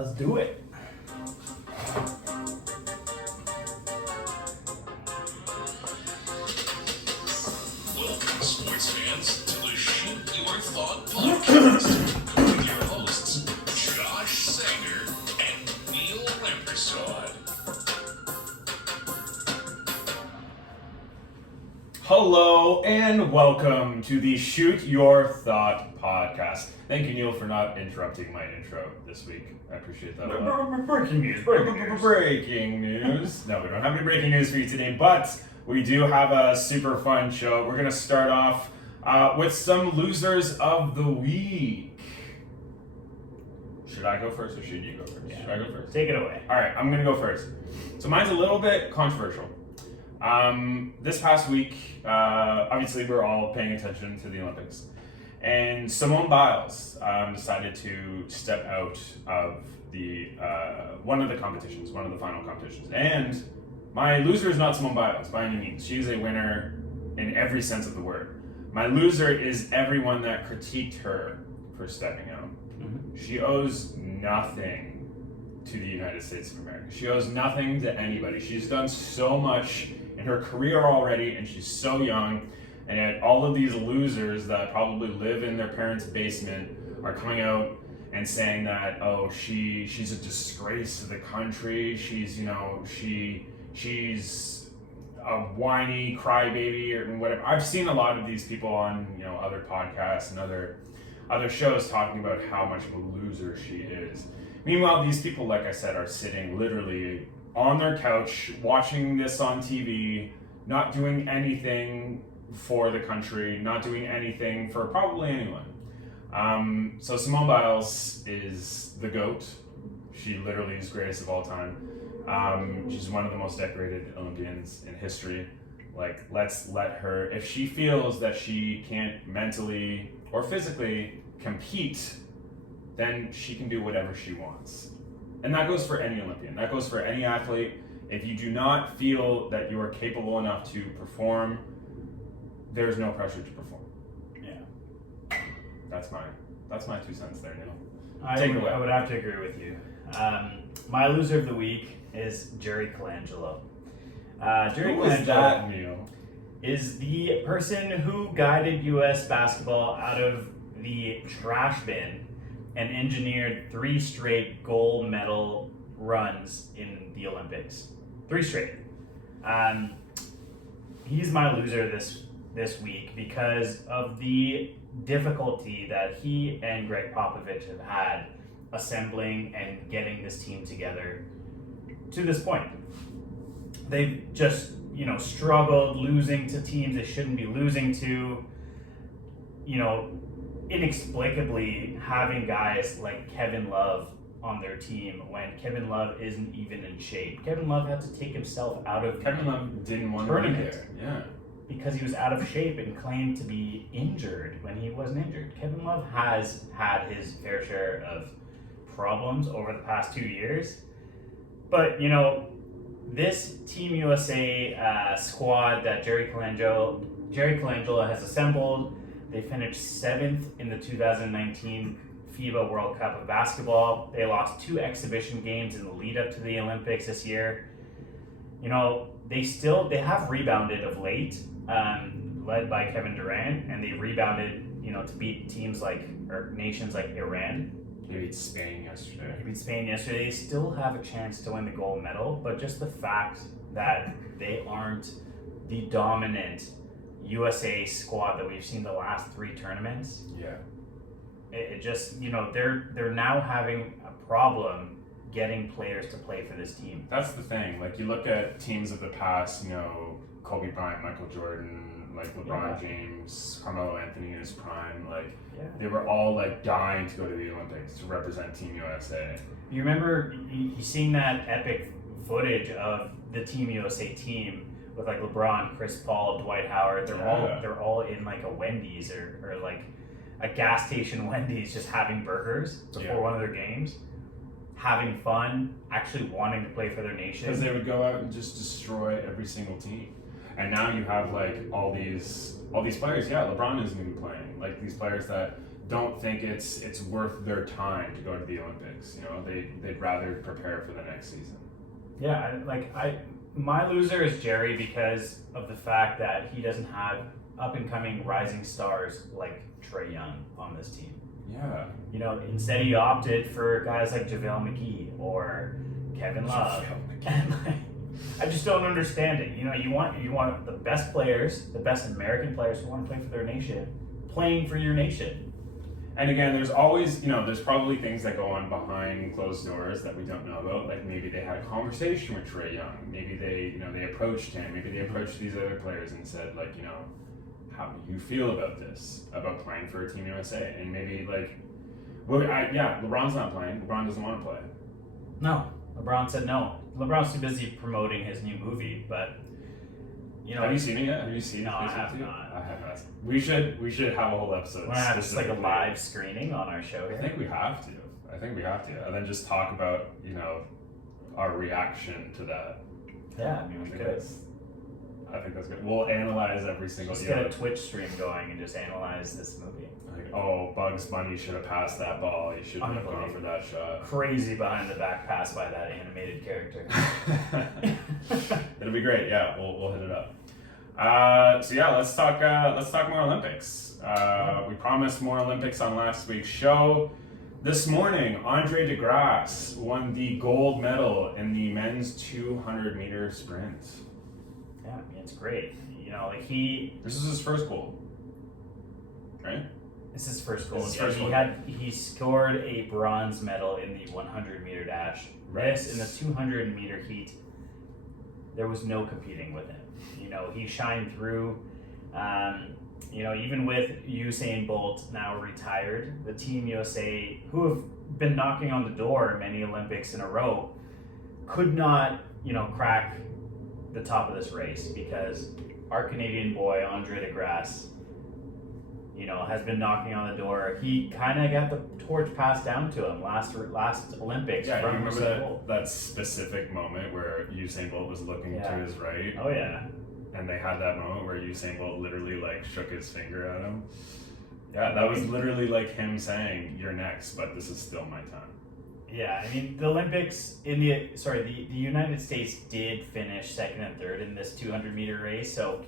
Let's do it. Welcome, sports fans, to the Shoot Your Thought podcast with your hosts, Josh Sanger and Neil Lampersod. Hello and welcome to the Shoot Your Thought podcast. Thank you, Neil, for not interrupting my intro this week. I appreciate that a lot. Breaking news. Breaking news. No, we don't have any breaking news for you today, but we do have a super fun show. We're going to start off with some losers of the week. Should I go first or should you go first? Yeah. Should I go first? Take it away. All right, I'm going to go first. So mine's a little bit controversial. This past week, obviously we're all paying attention to the Olympics. And Simone Biles decided to step out of the one of the competitions, one of the final competitions. And my loser is not Simone Biles by any means. She's a winner in every sense of the word. My loser is everyone that critiqued her for stepping out. Mm-hmm. She owes nothing to the United States of America. She owes nothing to anybody. She's done so much in her career already, and she's so young. And yet all of these losers that probably live in their parents' basement are coming out and saying that, oh, she's a disgrace to the country. She's a whiny crybaby or whatever. I've seen a lot of these people on other podcasts and other shows talking about how much of a loser she is. Meanwhile, these people, like I said, are sitting literally on their couch watching this on TV, not doing anything for the country, not doing anything for probably anyone. So Simone Biles is the GOAT. She literally is greatest of all time. She's one of the most decorated Olympians in history. Like, let's let her, if she feels that she can't mentally or physically compete, then she can do whatever she wants. And that goes for any Olympian. That goes for any athlete. If you do not feel that you are capable enough to perform, there's no pressure to perform. Yeah. That's my 2 cents there, Neil. I would have to agree with you. My loser of the week is Jerry Colangelo. Jerry Who is Colangelo that, Neil? is the person who guided U.S. basketball out of the trash bin and engineered 3 straight gold medal runs in the Olympics. 3 straight. He's my loser this week because of the difficulty that he and Greg Popovich have had assembling and getting this team together to this point. They've just, struggled losing to teams they shouldn't be losing to, inexplicably having guys like Kevin Love on their team when Kevin Love isn't even in shape. Kevin Love had to take himself out of Kevin Love didn't want to be there. Yeah. Because he was out of shape and claimed to be injured when he wasn't injured. Kevin Love has had his fair share of problems over the past 2 years. But, this Team USA squad that Jerry Colangelo has assembled, they finished 7th in the 2019 FIBA World Cup of Basketball. They lost 2 exhibition games in the lead up to the Olympics this year. They have rebounded of late, led by Kevin Durant, and they rebounded, to beat nations like Iran. He beat Spain yesterday. They still have a chance to win the gold medal, but just the fact that they aren't the dominant USA squad that we've seen the last 3 tournaments. Yeah. It just, they're now having a problem getting players to play for this team. That's the thing. Like, you look at teams of the past, Kobe Bryant, Michael Jordan, like LeBron James, Carmelo Anthony in his prime, they were all dying to go to the Olympics to represent Team USA. You remember you seeing that epic footage of the Team USA team with LeBron, Chris Paul, Dwight Howard. They're all in a Wendy's or a gas station Wendy's, just having burgers before one of their games, having fun, actually wanting to play for their nation. Because they would go out and just destroy every single team. And now you have all these players. Yeah, LeBron isn't even playing. These players that don't think it's worth their time to go to the Olympics. You know, they'd rather prepare for the next season. Yeah, my loser is Jerry because of the fact that he doesn't have up and coming rising stars like Trae Young on this team. Yeah. You know, instead he opted for guys like JaVale McGee or Kevin Love. And I just don't understand it. You know, you want the best players, the best American players who want to play for their nation, playing for your nation. And again, there's always, there's probably things that go on behind closed doors that we don't know about. Like maybe they had a conversation with Trae Young. Maybe they approached him. Maybe they approached these other players and said, like, how do you feel about this? About playing for Team USA? And maybe LeBron's not playing. LeBron doesn't want to play. No, LeBron said no. LeBron's too busy promoting his new movie, but have you seen it yet? Have you seen it? No, I have not. I have not. We should have a whole episode. We're gonna have just like a live screening on our show here. I think we have to, and then just talk about our reaction to that. Yeah, I mean we could. I think that's good. We'll analyze every single. Just get a Twitch stream going and just analyze this movie. Like, Bugs Bunny should have passed that ball. He shouldn't have gone for that shot. Crazy behind the back pass by that animated character. It'll be great. Yeah, we'll hit it up. Let's talk more Olympics. We promised more Olympics on last week's show. This morning, Andre DeGrasse won the gold medal in the men's 200-meter sprint. Yeah, I mean, it's great. This is his first gold, right? This is his first gold. He scored a bronze medal in the 100-meter dash. Right. This in the 200-meter heat, there was no competing with him. He shined through. Even with Usain Bolt now retired, the Team USA, who have been knocking on the door many Olympics in a row, could not, crack the top of this race because our Canadian boy, Andre DeGrasse, has been knocking on the door. He kind of got the torch passed down to him last Olympics. Yeah, you remember that specific moment where Usain Bolt was looking to his right? Oh, yeah. And they had that moment where Usain Bolt literally shook his finger at him. Yeah, that was literally like him saying, "You're next, but this is still my time." Yeah, I mean the Olympics the United States did finish second and third in this 200-meter race. So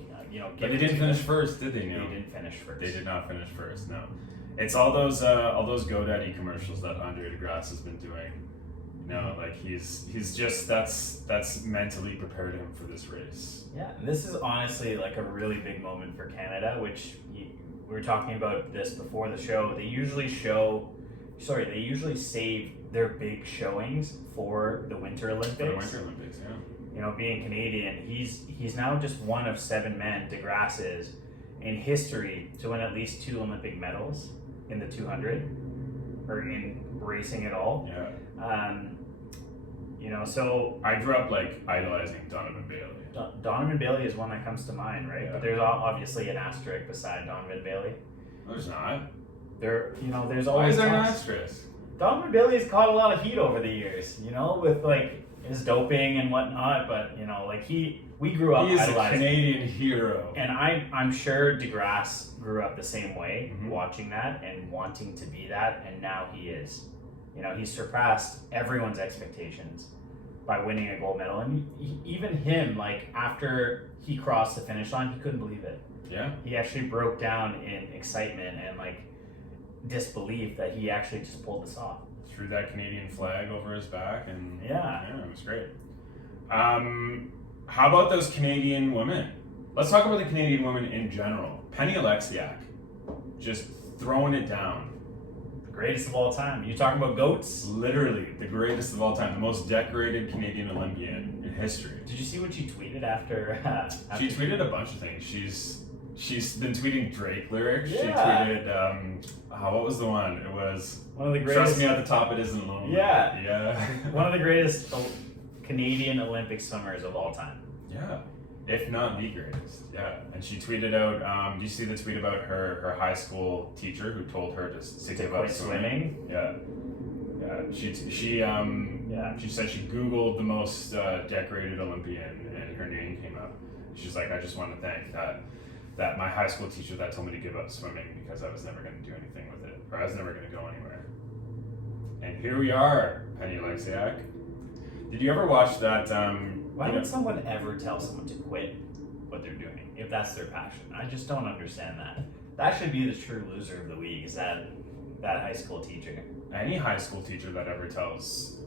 but they didn't finish first, did they? They didn't finish first. They did not finish first. No, it's all those GoDaddy commercials that Andre DeGrasse has been doing. He's just that's mentally prepared him for this race. Yeah, and this is honestly a really big moment for Canada, which we were talking about this before the show. They usually save their big showings for the Winter Olympics. For the Winter Olympics, yeah. Being Canadian, he's now just one of 7 men, DeGrasse is, in history to win at least 2 Olympic medals in the 200 or in racing at all. Yeah. So I grew up idolizing Donovan Bailey. Donovan Bailey is one that comes to mind, right? Yeah. But there's obviously an asterisk beside Donovan Bailey. No, there's not. There's always. Why is there an asterisk? Donovan Bailey has caught a lot of heat over the years, with his doping and whatnot. But we grew up. He is idolizing. a Canadian hero, and I'm sure DeGrasse grew up the same way, mm-hmm. watching that and wanting to be that, and now he is. He's surpassed everyone's expectations by winning a gold medal, and even him, after he crossed the finish line, he couldn't believe it. Yeah. He actually broke down in excitement and disbelief that he actually just pulled this off. Threw that Canadian flag over his back, and yeah, it was great. How about those Canadian women? Let's talk about the Canadian women in general. Penny Alexiak, just throwing it down. Greatest of all time. You talking about GOATs? Literally, the greatest of all time. The most decorated Canadian Olympian in history. Did you see what she tweeted after? She tweeted a bunch of things. She's been tweeting Drake lyrics. Yeah. She tweeted, what was the one? It was, one of the greatest. Trust me at the top, it isn't lonely. Yeah. Yeah. One of the greatest Canadian Olympic swimmers of all time. Yeah. If not the greatest, yeah. And she tweeted out, do you see the tweet about her high school teacher who told her to give up swimming? Yeah. Yeah. She said she Googled the most decorated Olympian and her name came up. She's like, I just want to thank that my high school teacher that told me to give up swimming because I was never going to do anything with it, or I was never going to go anywhere. And here we are, Penny Alexiak. Did you ever watch that? Why would someone ever tell someone to quit what they're doing if that's their passion? I just don't understand that. That should be the true loser of the week, is that high school teacher. Any high school teacher that ever tells.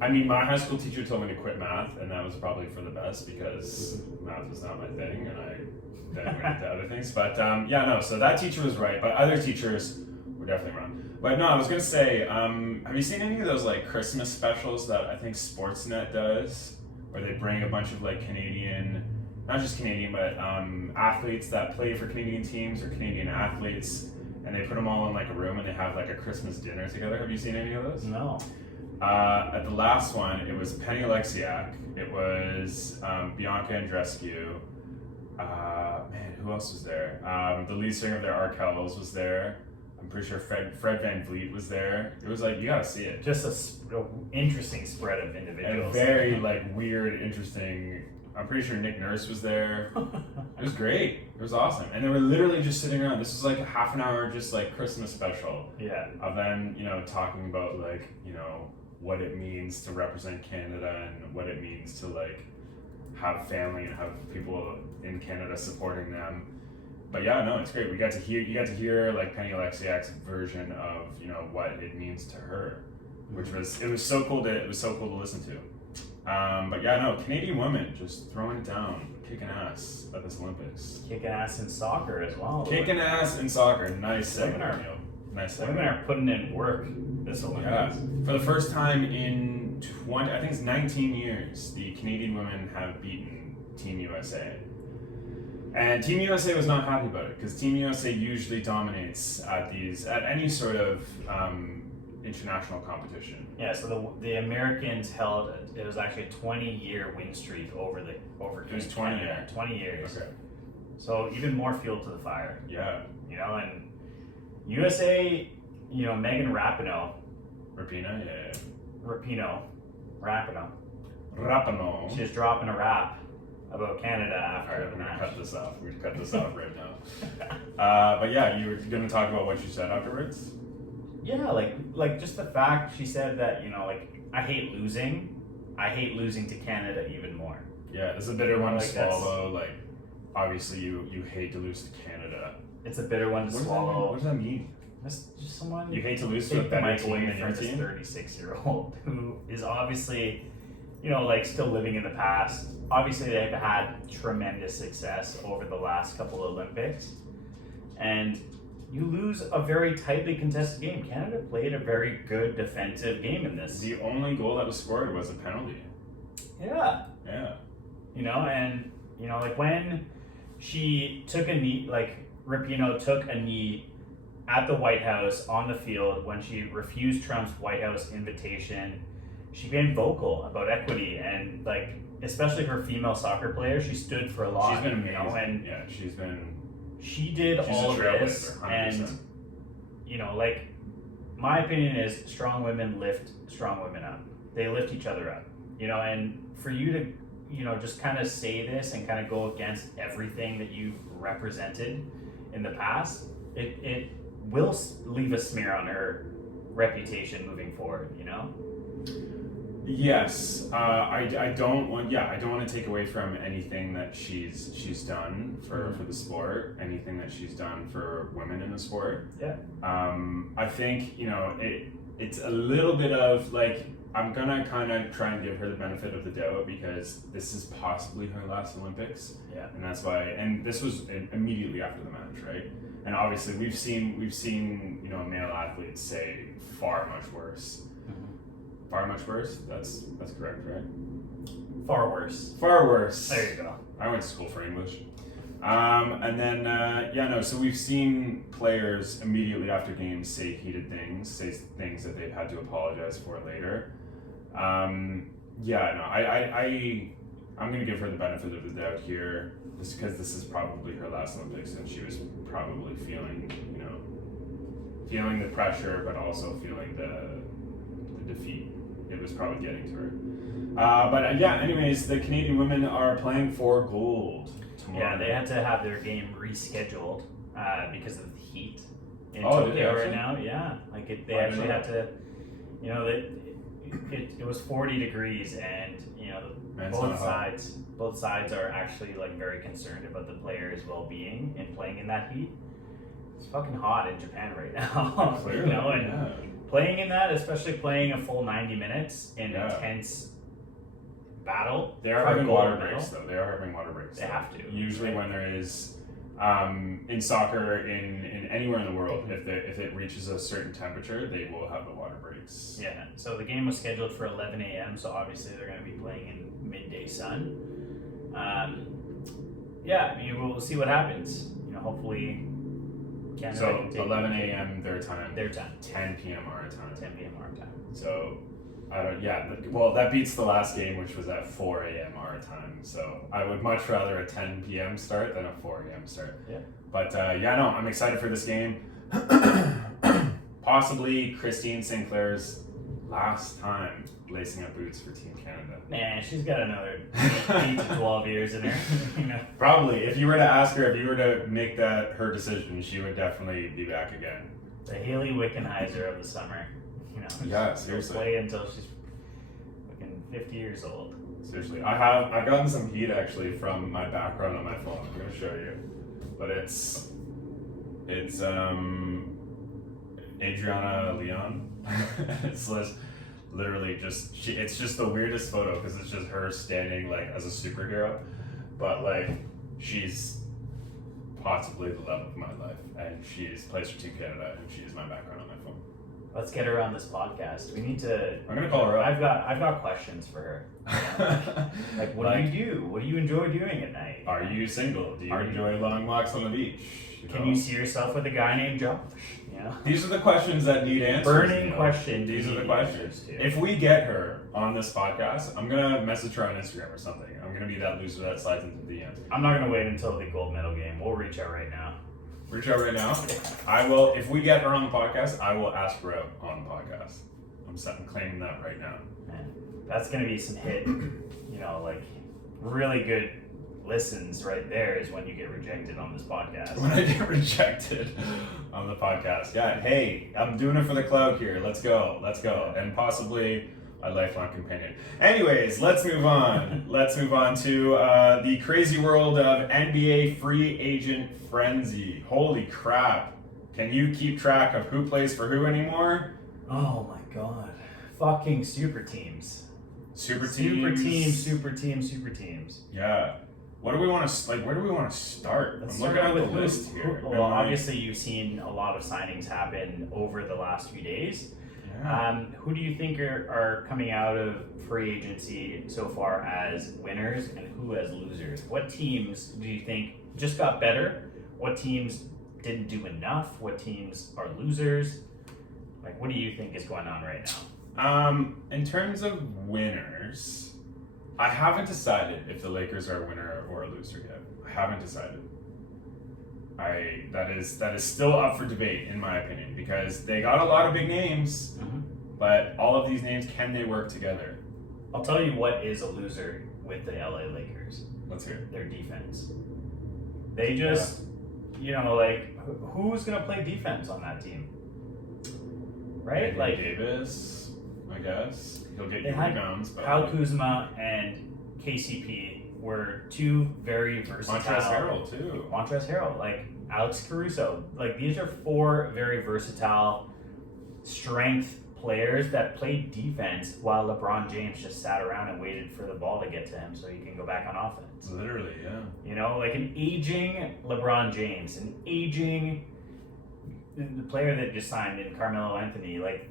I mean, my high school teacher told me to quit math, and that was probably for the best because math was not my thing, and I then went into other things. But so that teacher was right, but other teachers were definitely wrong. But no, I was gonna say, have you seen any of those like Christmas specials that I think Sportsnet does, where they bring a bunch of like Canadian, not just Canadian, but athletes that play for Canadian teams or Canadian athletes, and they put them all in like a room and they have like a Christmas dinner together. Have you seen any of those? No. At the last one, it was Penny Alexiak. It was Bianca Andreescu. Man, who else was there? The lead singer of the Arkells was there. I'm pretty sure Fred Van Vliet was there. It was like, you gotta see it. Just a interesting spread of individuals. And very like weird, interesting. I'm pretty sure Nick Nurse was there. It was great. It was awesome. And they were literally just sitting around. This was like a half an hour, just like Christmas special. Yeah. Of them, talking about like, what it means to represent Canada and what it means to like have family and have people in Canada supporting them. But yeah, no, it's great. You got to hear like Penny Alexiak's version of, what it means to her, which was so cool to listen to. But yeah, no, Canadian women just throwing it down, kicking ass at this Olympics. Kicking ass in soccer as well. Kicking ass in soccer. Nice segment, Neil. Nice segment. Women are putting in work this Olympics. Yeah. For the first time in 19 years, the Canadian women have beaten Team USA. And Team USA was not happy about it because Team USA usually dominates at any sort of international competition. Yeah, so the Americans held it was actually a 20-year win streak over It was 20 Canada. 20 years. Okay. So even more fuel to the fire. Yeah. And USA, Megan Rapinoe. Rapinoe, yeah. Rapinoe. She's dropping a rap about Canada after Alright, the we're gonna match. cut this off. We're gonna cut this off right now. But yeah, you were gonna talk about what you said afterwards? Yeah, like just the fact she said that, I hate losing. I hate losing to Canada even more. Yeah, it's a bitter one to Like, swallow. Like, obviously you hate to lose to Canada. It's a bitter one to swallow. What does that mean? Just someone You hate to lose to a take the better mic team away than your from this team? 36-year-old who is obviously, still living in the past. Obviously, they've had tremendous success over the last couple of Olympics, and you lose a very tightly contested game. Canada played a very good defensive game in this. The only goal that was scored was a penalty. Yeah. Yeah. When she took a knee, Rapinoe took a knee at the White House on the field when she refused Trump's White House invitation. She became vocal about equity and especially for female soccer players, she stood for a lot. She's been amazing. She did all of this, 100%. and my opinion is strong women lift strong women up. They lift each other up, and for you to just kind of say this and kind of go against everything that you've represented in the past, it will leave a smear on her reputation moving forward. Yes, I don't want to take away from anything that she's done for the sport, anything that she's done for women in the sport. Yeah. I think it's a little bit of I'm gonna kind of try and give her the benefit of the doubt because this is possibly her last Olympics. Yeah. And that's why. And this was immediately after the match, right? And obviously we've seen male athletes say far much worse. Far much worse? That's correct, right? Far worse. Far worse. There you go. I went to school for English. So we've seen players immediately after games say heated things, say things that they've had to apologize for later. I'm going to give her the benefit of the doubt here, just because this is probably her last Olympics, and she was probably feeling the pressure, but also feeling the defeat. It was probably getting to her. Anyways, the Canadian women are playing for gold. Yeah, they had to have their game rescheduled because of the heat in Oh, did they Tokyo right actually? now. Yeah, like they I didn't actually know had to, you know, it was 40 degrees, and you know Man, it's not both sides are actually like very concerned about the players' well-being in playing in that heat. It's fucking hot in Japan right now. Clearly, you know, and yeah. playing in that, especially playing a full 90 minutes in Yeah. intense battle. They are for having gold water medal. breaks, though. They are having water breaks. They have to. Usually, Right. when there is in soccer, in anywhere in the world, if it reaches a certain temperature, they will have the water breaks. Yeah, so the game was scheduled for 11 a.m., so obviously they're going to be playing in midday sun. Yeah, I mean, we'll see what happens. You know, hopefully Canada So can take 11 a.m. their time, their time, 10 p.m. our time. 10 p.m. our time. So I don't. Yeah. Well, that beats the last game, which was at 4 a.m. our time. So I would much rather a 10 p.m. start than a 4 a.m. start. Yeah. But yeah, no, I'm excited for this game. Possibly Christine Sinclair's last time lacing up boots for Team Canada. Man, she's got another 8 to 12 years in her. You know. Probably. If you were to ask her, if you were to make that her decision, she would definitely be back again. The Haley Wickenheiser of the summer. You know, Yeah, she'll seriously. play until she's fucking 50 years old. Seriously, I've gotten some heat actually from my background on my phone. I'm gonna show you, but it's Adriana Leon. It's literally just it's just the weirdest photo because it's just her standing like as a superhero, but like she's possibly the love of my life, and she's plays for Team Canada, and she is my background on my phone. Let's get her on this podcast. We need to. I'm gonna call her up. I've got questions for her. Like, what do you do? What do you enjoy doing at night? Are you single? Do you Are you- enjoy long walks on the beach? Can you see yourself with a guy named Josh? You know? These are the questions that need answers. Burning you know? question. These you are the need questions. answers to. If we get her on this podcast, I'm gonna message her on Instagram or something. I'm gonna be that loser that slides into the DMs. I'm not gonna wait until the gold medal game. We'll reach out right now. Reach out right now. I will. If we get her on the podcast, I will ask her out on the podcast. I'm claiming that right now. Man, that's gonna be some hit. You know, like really good listens right there is when you get rejected on this podcast. When I get rejected on the podcast, yeah. Hey, I'm doing it for the cloud here. Let's go. Let's go. And possibly my lifelong companion. Anyways, let's move on. Let's move on to the crazy world of NBA free agent frenzy. Holy crap. Can you keep track of who plays for who anymore? Oh my god. Fucking super teams. Super teams. Super teams, super teams, super teams. Yeah. What do we want to like? Where do we want to start? Let's I'm start looking out at with the list here. Well, obviously you've seen a lot of signings happen over the last few days. Yeah. Who do you think are coming out of free agency so far as winners, and who as losers? What teams do you think just got better? What teams didn't do enough? What teams are losers? Like, what do you think is going on right now? In terms of winners, I haven't decided if the Lakers are a winner or a loser yet. I haven't decided. That is still up for debate in my opinion because they got a lot of big names, but all of these names, can they work together? I'll tell you what is a loser with the LA Lakers. Let's hear it. Their defense. They just, you know, like who's gonna play defense on that team? Right? Anthony Like Davis, I guess. He'll get they you had rebounds, but Kyle Kuzma and KCP were two very versatile. Montrezl Harrell too. Montrezl Harrell, like Alex Caruso. Like these are four very versatile strength players that played defense while LeBron James just sat around and waited for the ball to get to him so he can go back on offense. Literally, yeah. You know, like an aging LeBron James, an aging the player that just signed in Carmelo Anthony, like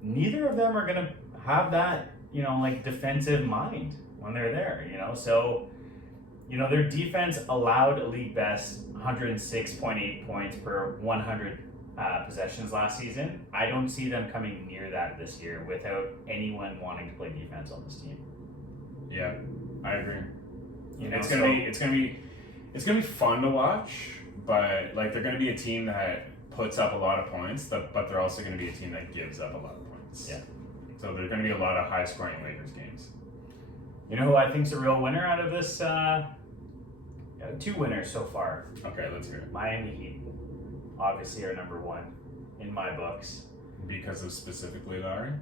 neither of them are gonna have that, you know, like defensive mind when they're there, you know. So, you know, their defense allowed a league best 106.8 points per 100 possessions last season. I don't see them coming near that this year without anyone wanting to play defense on this team. Yeah, I agree. You know, It's gonna be fun to watch, but like they're gonna be a team that puts up a lot of points, but they're also gonna be a team that gives up a lot of points. Yeah. So there's gonna be a lot of high scoring Lakers games. You know who I think's a real winner out of this Two winners so far. Okay, let's hear it. Miami Heat, obviously, are number one in my books. Because of specifically Lowry?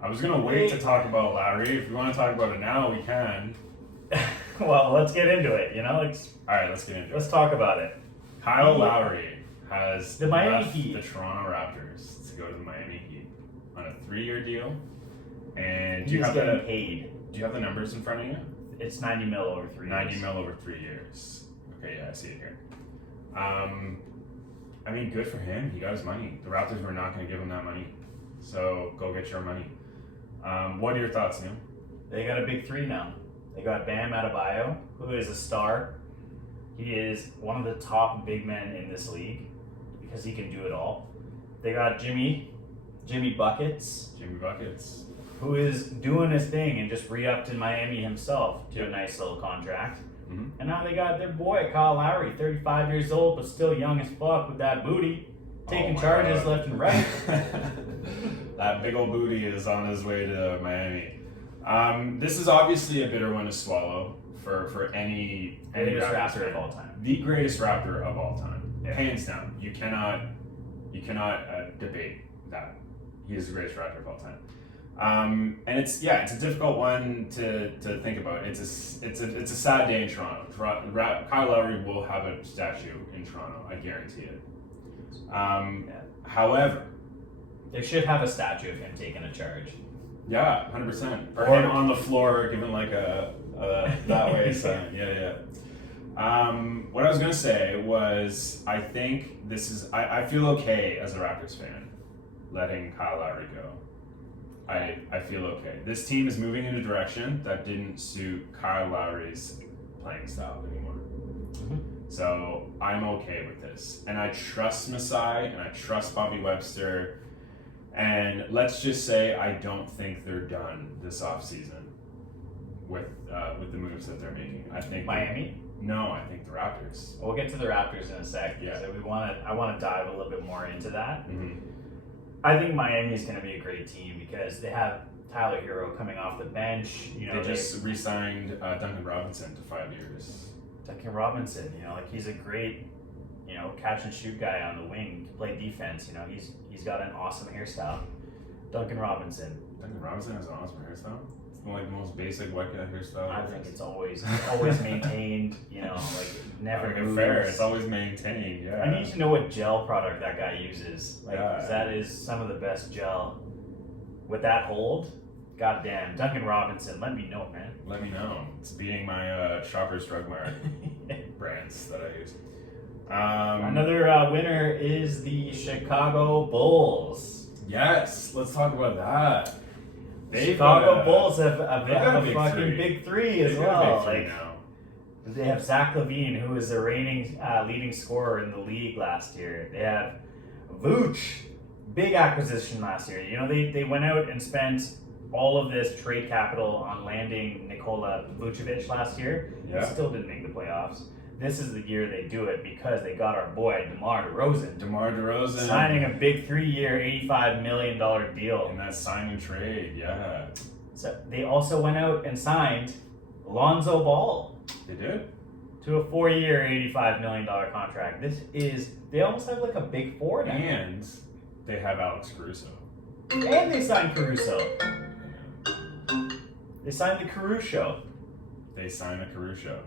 I was gonna wait to talk about Lowry. If you want to talk about it now, we can. Well, let's get into it. Alright, let's get into it. Let's talk about it. Kyle Lowry has The Miami left Heat. the Toronto Raptors to go to the Miami Heat on a 3-year deal. And do you He's have getting the paid. Do you have the numbers in front of you? It's 90 mil over 3 years. 90 mil over 3 years. Okay, yeah, I see it here. I mean, good for him. He got his money. The Raptors were not going to give him that money. So go get your money. What are your thoughts, Neil? They got a big three now. They got Bam Adebayo, who is a star. He is one of the top big men in this league because he can do it all. They got Jimmy Buckets, Jimmy Buckets. who is doing his thing and just re-upped in Miami himself to a nice little contract. Mm-hmm. And now they got their boy, Kyle Lowry, 35 years old, but still young as fuck with that booty. Taking charges God. left and right. That big old booty is on his way to Miami. This is obviously a bitter one to swallow for any Greatest Raptors Raptor fan. of all time. The greatest Raptor of all time, Yeah. hands down. You cannot debate that. He is the greatest Raptor of all time. And it's a difficult one to think about. It's a sad day in Toronto. Kyle Lowry will have a statue in Toronto. I guarantee it. However, They should have a statue of him taking a charge. yeah, 100%. Or Or- him on the floor, giving like a that way sign. Yeah. What I was gonna say was, I think this is. I feel okay as a Raptors fan, letting Kyle Lowry go. I feel okay. This team is moving in a direction that didn't suit Kyle Lowry's playing style anymore. So I'm okay with this. And I trust Masai and I trust Bobby Webster. And let's just say I don't think they're done this offseason with the moves that they're making. I think Miami? No, I think the Raptors. We'll get to the Raptors in a sec. Yeah. So I want to dive a little bit more into that. Mm-hmm. I think Miami's going to be a great team because they have Tyler Hero coming off the bench. They just re-signed Duncan Robinson to 5 years. Duncan Robinson, he's a great, catch and shoot guy on the wing, can play defense. He's got an awesome hairstyle. Duncan Robinson. Duncan Robinson has an awesome hairstyle. It's like the most basic white guy hairstyle. I think it's always maintained. Never Okay, moves. fair. It's always maintained. Yeah. I need to know what gel product that guy uses. 'Cause Yeah. that is some of the best gel. With that hold, goddamn, Duncan Robinson, let me know, man. Let me know. It's beating my Shoppers Drug Mart brands that I use. Another winner is the Chicago Bulls. Yes, let's talk about that. Chicago Bulls have got a a big fucking three. big three as They've got a well. big three now. They have Zach LaVine, who is the reigning leading scorer in the league last year. They have Vooch, big acquisition last year. They went out and spent all of this trade capital on landing Nikola Vucevic last year. Yeah. They still didn't make the playoffs. This is the year they do it because they got our boy DeMar DeRozan. DeMar DeRozan. Signing a big 3-year, $85 million deal. in that sign and trade, yeah. So they also went out and signed Lonzo Ball They did. to a 4-year, $85 million contract. They almost have like a big four now. And they have Alex Caruso. And they signed Caruso. They signed the Caruso. They signed the Caruso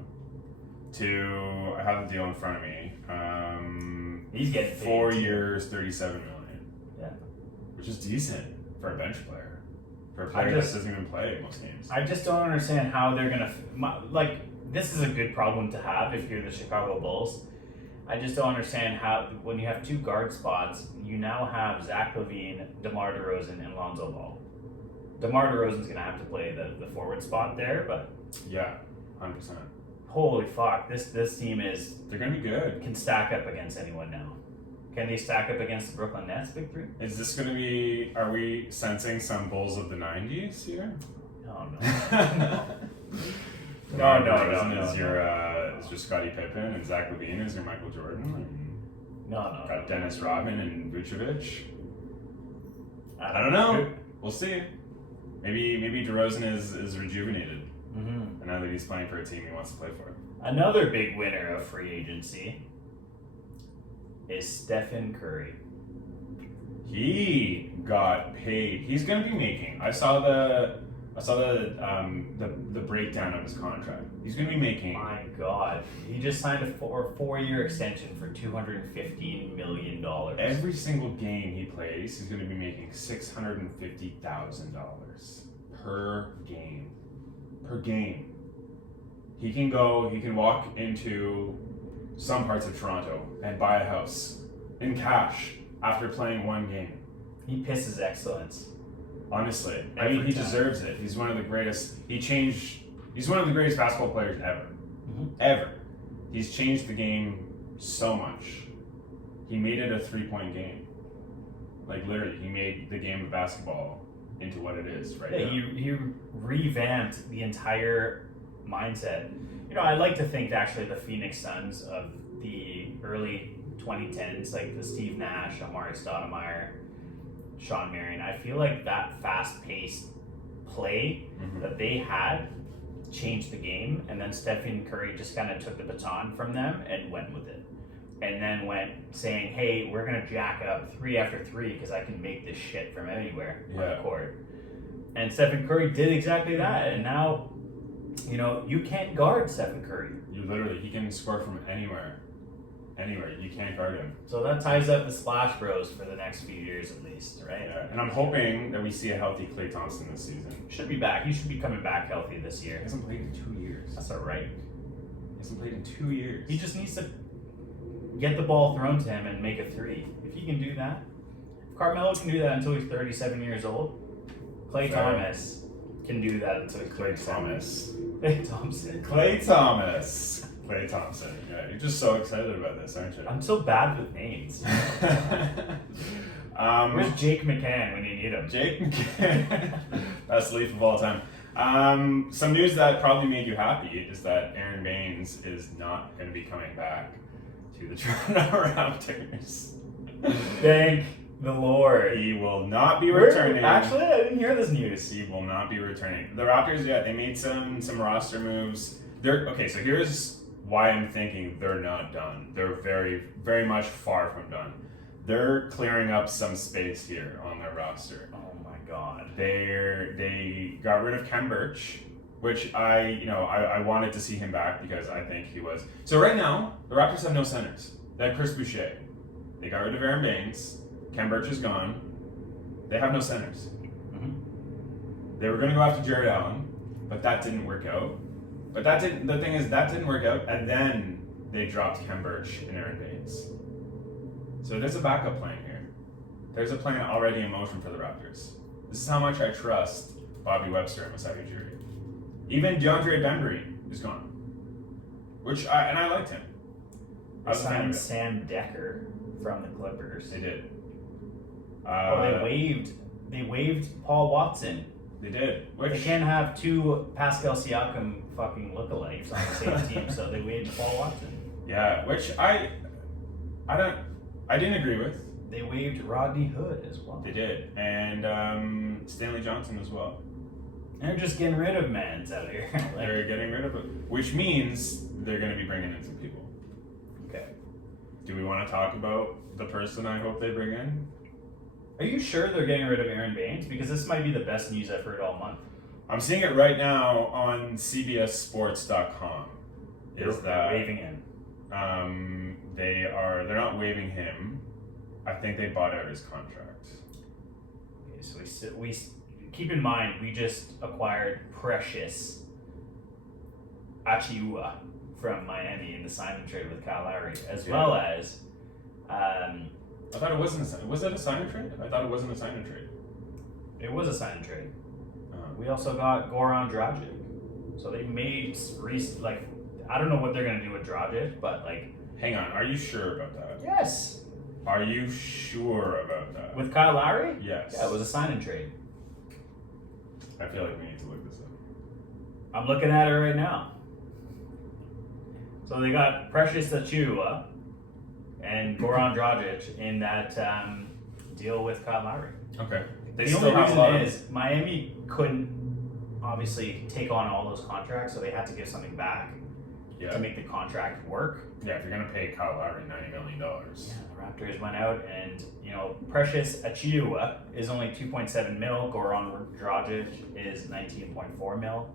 I have the deal in front of me. He's getting paid 4 too. years, $37 million. Yeah. Which is decent for a bench player. For a player that doesn't even play most games. I just don't understand how they're going to... this is a good problem to have if you're the Chicago Bulls. I just don't understand how, when you have two guard spots, you now have Zach LaVine, DeMar DeRozan, and Lonzo Ball. DeMar DeRozan's going to have to play the forward spot there, but... Yeah, 100%. Holy fuck, this team They're going to be good. can stack up against anyone now. Can they stack up against the Brooklyn Nets, big three? Is this going to be... Are we sensing some Bulls of the 90s here? Oh, no. DeMar No. DeRozan is your Scottie Pippen, and Zach LaVine is your Michael Jordan. And No. got Dennis Rodman and Vucevic. I I don't know. We'll see. Maybe DeRozan is rejuvenated, Mm-hmm. and now that he's playing for a team he wants to play for. Another big winner of free agency is Stephen Curry. He got paid. He's going to be making. I saw the breakdown of his contract. He's going to be making. My God, he just signed a four-year extension for $215 million. Every single game he plays, he's going to be making $650,000 per game. Per game. He can walk into some parts of Toronto and buy a house in cash after playing one game. He pisses excellence. Honestly, Every he time. deserves it. He's one of the greatest. He's one of the greatest basketball players ever. Mm-hmm. Ever. He's changed the game so much. He made it a 3-point game. Like literally, he made the game of basketball into what it is right now. He revamped the entire mindset. You know, I like to think actually the Phoenix Suns of the early 2010s, like the Steve Nash, Amari Stoudemire, Sean Marion, I feel like that fast-paced play that they had changed the game, and then Stephen Curry just kind of took the baton from them and went with it. And then went saying, hey, we're going to jack up 3 after 3 because I can make this shit from anywhere on the court. And Stephen Curry did exactly that, and now, you know, you can't guard Stephen Curry. He can score from anywhere. Anywhere, you can't guard him. So that ties up the Splash Bros for the next few years at least, right? Yeah. And I'm hoping that we see a healthy Klay Thompson this season. Should be back. He should be coming back healthy this year. He hasn't played in 2 years. That's all right. He hasn't played in 2 years. He just needs to get the ball thrown to him and make a three. If he can do that, if Carmelo can do that until he's 37 years old, Klay Thomas can do that until he's 37. Klay Thompson. Klay Thompson. Yeah, you're just so excited about this, aren't you? I'm so bad with names. Where's Jake McCann when you need him? Jake McCann, best Leaf of all time. Some news that probably made you happy is that Aaron Baines is not going to be coming back to the Toronto Raptors. Thank the Lord. He will not be returning. Actually, I didn't hear this news. He will not be returning. The Raptors, they made some roster moves. So here's why I'm thinking they're not done. They're very, very much far from done. They're clearing up some space here on their roster. Oh my God. They got rid of Kem Birch, which I wanted to see him back because I think he was. So right now, the Raptors have no centers. They have Chris Boucher. They got rid of Aaron Baines. Kem Birch is gone. They have no centers. Mm-hmm. They were going to go after Jared Allen, but that didn't work out. But that didn't work out, and then they dropped Kem Birch and Aaron Baines. So there's a backup plan here. There's a plan already in motion for the Raptors. This is how much I trust Bobby Webster and Masai Ujiri. Even DeAndre Bembry is gone, I liked him. They signed Sam Decker from the Clippers. They did. They waived Paul Watson. They did. They can't have two Pascal Siakam fucking lookalikes on the same team, so they waived Paul Watson. Yeah, which I didn't agree with. They waived Rodney Hood as well. They did, and Stanley Johnson as well. And they're just getting rid of mans out here. They're getting rid of it, which means they're going to be bringing in some people. Okay. Do we want to talk about the person I hope they bring in? Are you sure they're getting rid of Aaron Baines? Because this might be the best news I've heard all month. I'm seeing it right now on CBSSports.com. They're waiving him. They're not waiving him. I think they bought out his contract. Okay, so we keep in mind we just acquired Precious Achiuwa from Miami in the sign-and trade with Kyle Lowry, as well as. I thought it wasn't was it a sign-and-trade? I thought it wasn't a sign-and-trade. It was a sign-and-trade. We also got Goran Dragic. So they made I don't know what they're gonna do with Dragic, but hang on, are you sure about that? Yes. Are you sure about that? With Kyle Lowry? Yes. Yeah, it was a sign-and-trade. I feel like we need to look this up. I'm looking at it right now. So they got Precious Achiuwa and Goran Dragic in that deal with Kyle Lowry. Okay. The only reason is Miami couldn't obviously take on all those contracts, so they had to give something back. Yeah. to make the contract work. Yeah, if you're gonna pay Kyle Lowry $90 million. Yeah, the Raptors went out and, Precious Achiuwa is only 2.7 mil. Goran Dragic is 19.4 mil.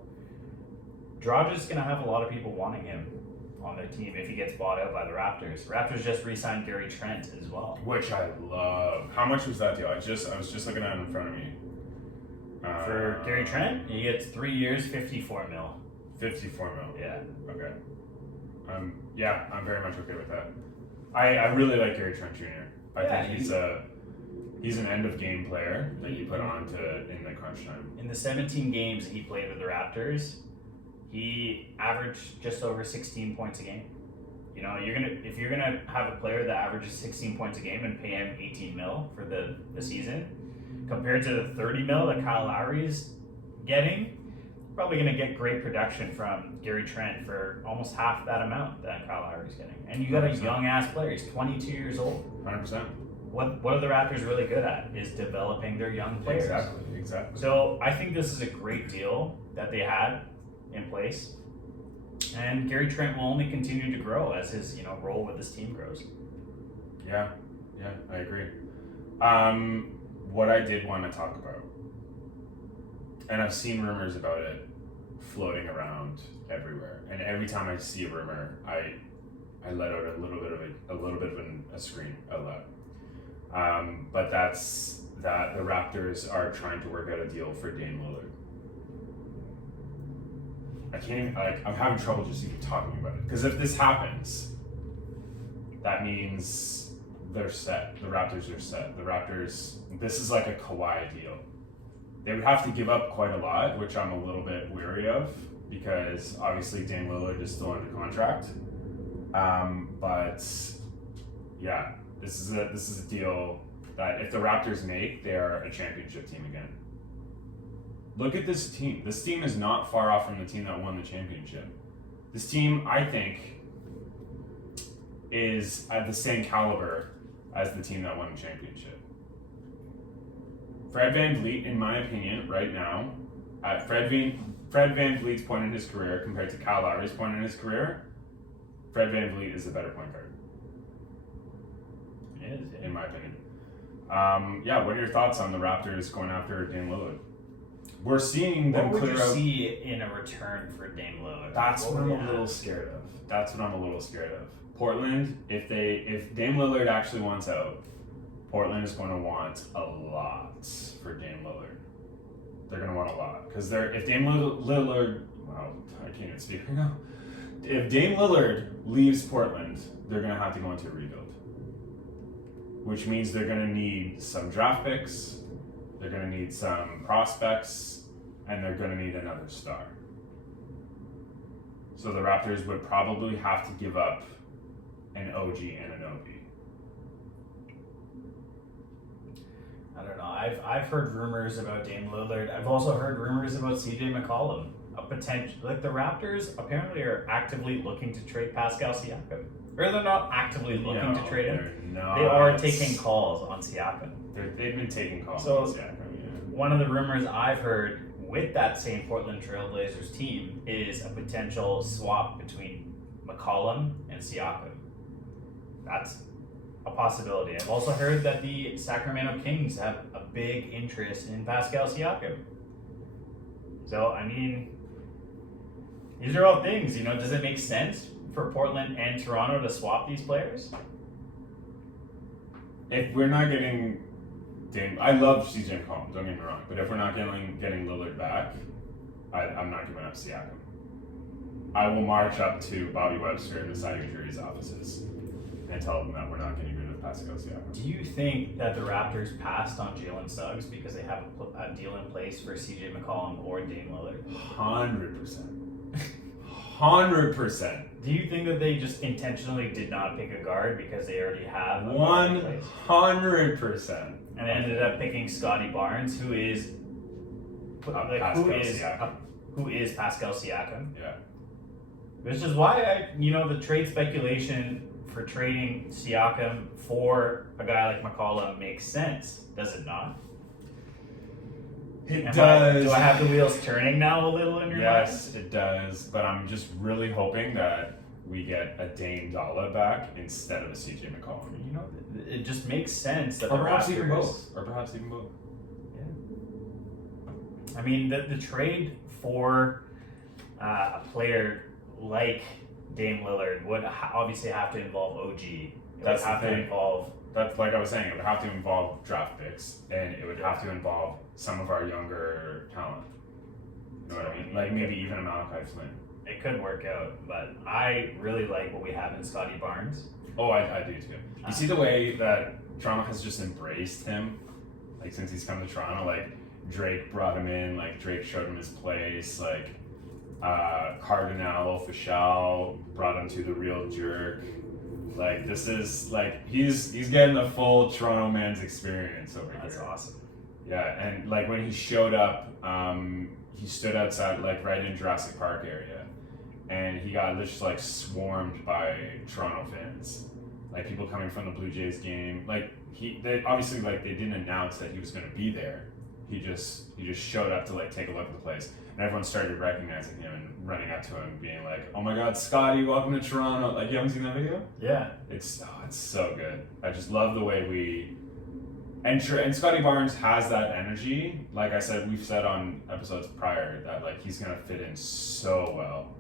Dragic is going to have a lot of people wanting him on their team if he gets bought out by the Raptors. Raptors just re-signed Gary Trent as well. Which I love. How much was that deal? I was just looking at it in front of me. For Gary Trent, he gets 3 years, 54 mil. 54 mil. Yeah. Okay. Yeah, I'm very much okay with that. I really like Gary Trent Jr. I think he's an end of game player that you put on in the crunch time. In the 17 games he played with the Raptors, he averaged just over 16 points a game. If you're gonna have a player that averages 16 points a game and pay him 18 mil for the season, compared to the 30 mil that Kyle Lowry's getting, probably going to get great production from Gary Trent for almost half that amount that Kyle Lowry's getting. And you got 100%. a young ass player. He's 22 years old. 100%. What are the Raptors really good at is developing their young players. Exactly. So I think this is a great deal that they had in place. And Gary Trent will only continue to grow as his role with his team grows. Yeah, I agree. What I did want to talk about, and I've seen rumors about it floating around everywhere, and every time I see a rumor, I let out a little bit of a scream out loud. But that's that the Raptors are trying to work out a deal for Dame Lillard. I'm having trouble just even talking about it, because if this happens, that means they're set. The Raptors are set. This is like a Kawhi deal. They would have to give up quite a lot, which I'm a little bit weary of, because obviously Dame Lillard is still under contract. But yeah, this is a deal that if the Raptors make, they are a championship team again. Look at this team. This team is not far off from the team that won the championship. This team, I think, is at the same caliber as the team that won the championship. Fred VanVleet, in my opinion, right now, at Fred VanVleet's point in his career compared to Kyle Lowry's point in his career, Fred VanVleet is the better point guard. It is, yeah. In my opinion. What are your thoughts on the Raptors going after Dame Lillard? We're seeing them What would clear you out. see in a return for Dame Lillard? That's what I'm a little scared of. Portland, if Dame Lillard actually wants out, Portland is going to want a lot for Dame Lillard. They're going to want a lot, because if Dame Lillard, wow, I can't even speak right now. If Dame Lillard leaves Portland, they're going to have to go into a rebuild, which means they're going to need some draft picks, they're going to need some prospects, and they're going to need another star. So the Raptors would probably have to give up an OG and an OB. I don't know. I've heard rumors about Dame Lillard. I've also heard rumors about CJ McCollum. A potential, like the Raptors apparently are actively looking to trade Pascal Siakam. Or they're not actively looking to trade him. They are taking calls on Siakam. They've been taking calls So, on Siakam. Yeah. One of the rumors I've heard with that same Portland Trailblazers team is a potential swap between McCollum and Siakam. That's a possibility. I've also heard that the Sacramento Kings have a big interest in Pascal Siakam. So, I mean, these are all things, does it make sense for Portland and Toronto to swap these players? If we're not getting Dame, I love CJ McCollum, don't get me wrong, but if we're not getting Lillard back, I'm not giving up Siakam. I will march up to Bobby Webster and the Saudi Jury's offices and tell them that we're not getting rid of Pascal Siakam. Do you think that the Raptors passed on Jalen Suggs because they have a deal in place for CJ McCollum or Dame Lillard? 100%. 100%. Do you think that they just intentionally did not pick a guard because they already have a guard in place? 100%. And they ended up picking Scotty Barnes, who is Pascal Siakam. Yeah. Which is why the trade speculation for trading Siakam for a guy like McCollum makes sense, does it not? It does. Do I have the wheels turning now a little in your Yes, it does. But I'm just really hoping that we get a Dame Dalla back instead of a CJ McCollum. mind? You know, it just makes sense that Or the perhaps Raptors. even both. Or perhaps even both. I mean, the trade for a player like Dame Lillard would obviously have to involve OG. It That's would have the to thing. involve. That's like I was saying, it would have to involve draft picks and it would have to involve some of our younger talent. You know what I mean? Like maybe even a Malachi Flynn. It could work out, but I really like what we have in Scotty Barnes. Oh, I do too. You see the way that Toronto has just embraced him, like since he's come to Toronto. Like Drake brought him in, like Drake showed him his place. Like Cardinal Official brought him to the Real Jerk. Like this is like he's getting the full Toronto man's experience over here. That's awesome. Yeah, and like when he showed up, he stood outside like right in Jurassic Park area, and he got just like swarmed by Toronto fans, like people coming from the Blue Jays game. Like they obviously like they didn't announce that he was going to be there. He just showed up to like take a look at the place, and everyone started recognizing him and running up to him, being like, "Oh my God, Scotty, welcome to Toronto!" Like you haven't seen that video? Yeah. It's so good. I just love the way we. And Scotty Barnes has that energy. Like I said, we've said on episodes prior that like he's gonna fit in so well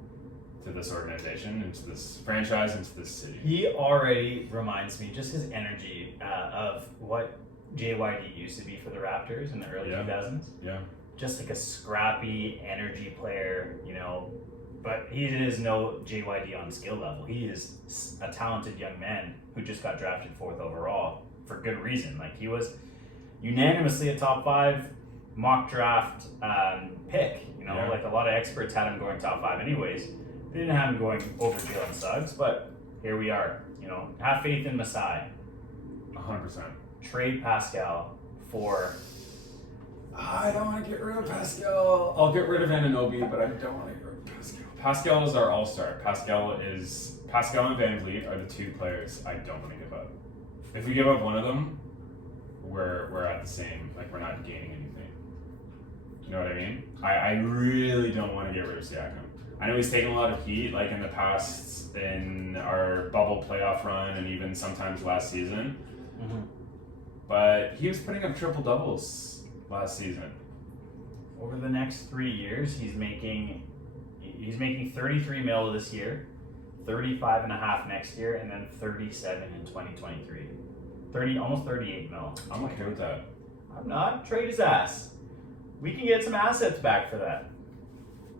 to this organization, into this franchise, into this city. He already reminds me, just his energy of what JYD used to be for the Raptors in the early 2000s. Yeah. Just like a scrappy energy player, you know. But he is no JYD on skill level. He is a talented young man who just got drafted 4th overall for good reason. Like he was unanimously a top 5 mock draft pick. You know, like a lot of experts had him going top 5 anyways. They didn't have him going over Jalen Suggs, but here we are. You know, have faith in Masai. 100%. Trade Pascal for. I don't want to get rid of Pascal. I'll get rid of Anunoby, but I don't want to get rid of Pascal. Pascal is our all-star. Pascal and Van Vliet are the 2 players I don't want to give up. If we give up one of them, we're at the same, like we're not gaining anything. You know what I mean? I really don't want to get rid of Siakam. I know he's taken a lot of heat, like in the past, in our bubble playoff run, and even sometimes last season. Mm-hmm. But he was putting up triple doubles last season. Over the next 3 years, he's making 33 mil this year, 35 and a half next year, and then 37 in 2023. Almost 38 mil. I'm okay with that. I'm not. Trade his ass. We can get some assets back for that.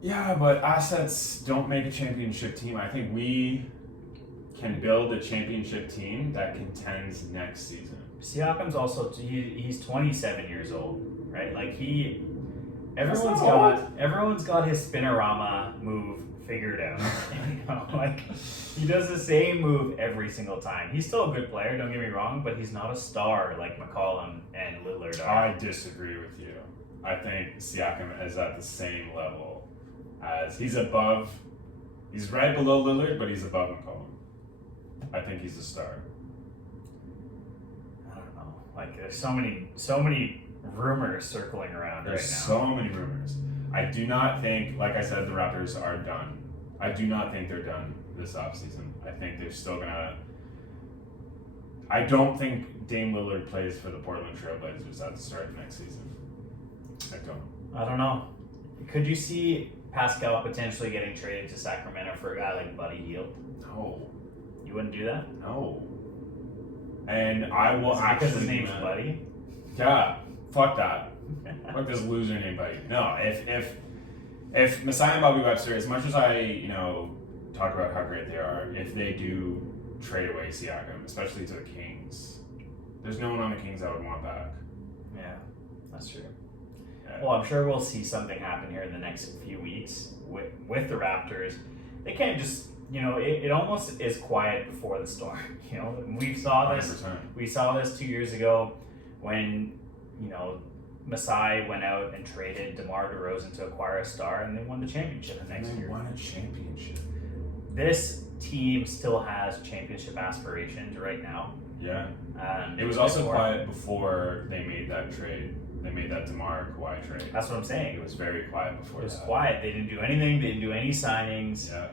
Yeah, but assets don't make a championship team. I think we can build a championship team that contends next season. Siakam's also he's 27 years old, right? Like everyone's got his spinorama move figured out. You know, like he does the same move every single time. He's still a good player, don't get me wrong, but he's not a star like McCollum and Lillard are. I disagree with you. I think Siakam is at the same level as he's right below Lillard, but he's above McCollum. I think he's a star. I don't know. Like there's so many rumors circling around There's right now. so many rumors. I do not think, like I said, the Raptors are done. I do not think they're done this offseason. I think they're still gonna. I don't think Dame Lillard plays for the Portland Trailblazers at the start of next season. I don't know. Could you see Pascal potentially getting traded to Sacramento for a guy like Buddy Hield? No. You wouldn't do that? No. And I will actually. Because his name's Buddy? Yeah. Fuck that. Fuck this loser named Buddy. No. If Masai and Bobby Webster, as much as I talk about how great they are, if they do trade away Siakam, especially to the Kings, there's no one on the Kings I would want back. Yeah, that's true. Yeah. Well, I'm sure we'll see something happen here in the next few weeks with the Raptors. They can't just, it almost is quiet before the storm. We saw this. 100%. We saw this 2 years ago when, Masai went out and traded DeMar DeRozan to acquire a star, and they won the championship the next year. They won a championship. This team still has championship aspirations right now. Yeah. It was also before. quiet before they made that trade. they made that DeMar Kawhi trade. That's what I'm saying. It was very quiet before It was that. quiet. They didn't do anything. They didn't do any signings. Yeah.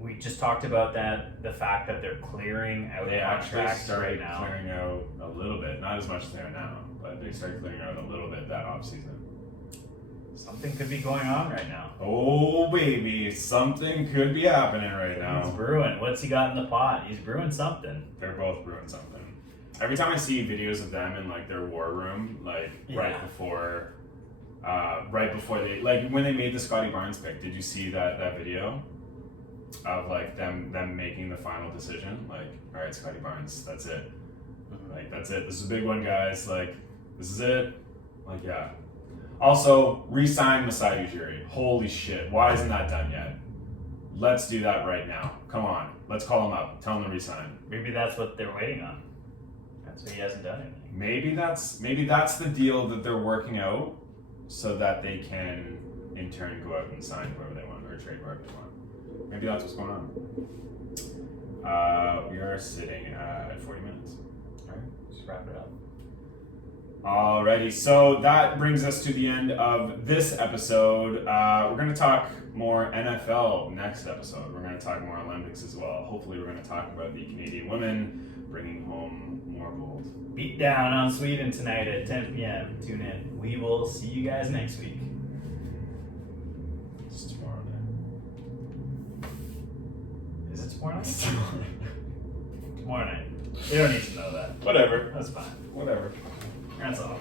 We just talked about that. The fact that they're clearing out They actually contracts started right now. clearing out a little bit, not as much as they are now, but they started clearing out a little bit that offseason. Something could be going on right now. Oh baby, something could be happening right He's now. brewing. What's he got in the pot? He's brewing something. They're both brewing something. Every time I see videos of them in like their war room, like right before they like when they made the Scotty Barnes pick, did you see that video of like them making the final decision? Like, all right, Scotty Barnes, that's it. Like that's it. This is a big one, guys. Like, this is it. Like, yeah. Also, re-sign Masai Ujiri. Holy shit! Why isn't that done yet? Let's do that right now. Come on, let's call him up. Tell him to resign. Maybe that's what they're waiting on. That's why he hasn't done anything. Maybe that's the deal that they're working out, so that they can in turn go out and sign whoever they want or trade whoever they want. Maybe that's what's going on. We are sitting at 40 minutes. All right, just wrap it up. Alrighty, so that brings us to the end of this episode. We're going to talk more NFL next episode. We're going to talk more Olympics as well. Hopefully, we're going to talk about the Canadian women bringing home more gold. Beat down on Sweden tonight at 10 p.m. Tune in. We will see you guys next week. It's tomorrow night. Is it tomorrow night? Tomorrow night. They don't need to know that. Whatever. That's fine. Whatever. That's all.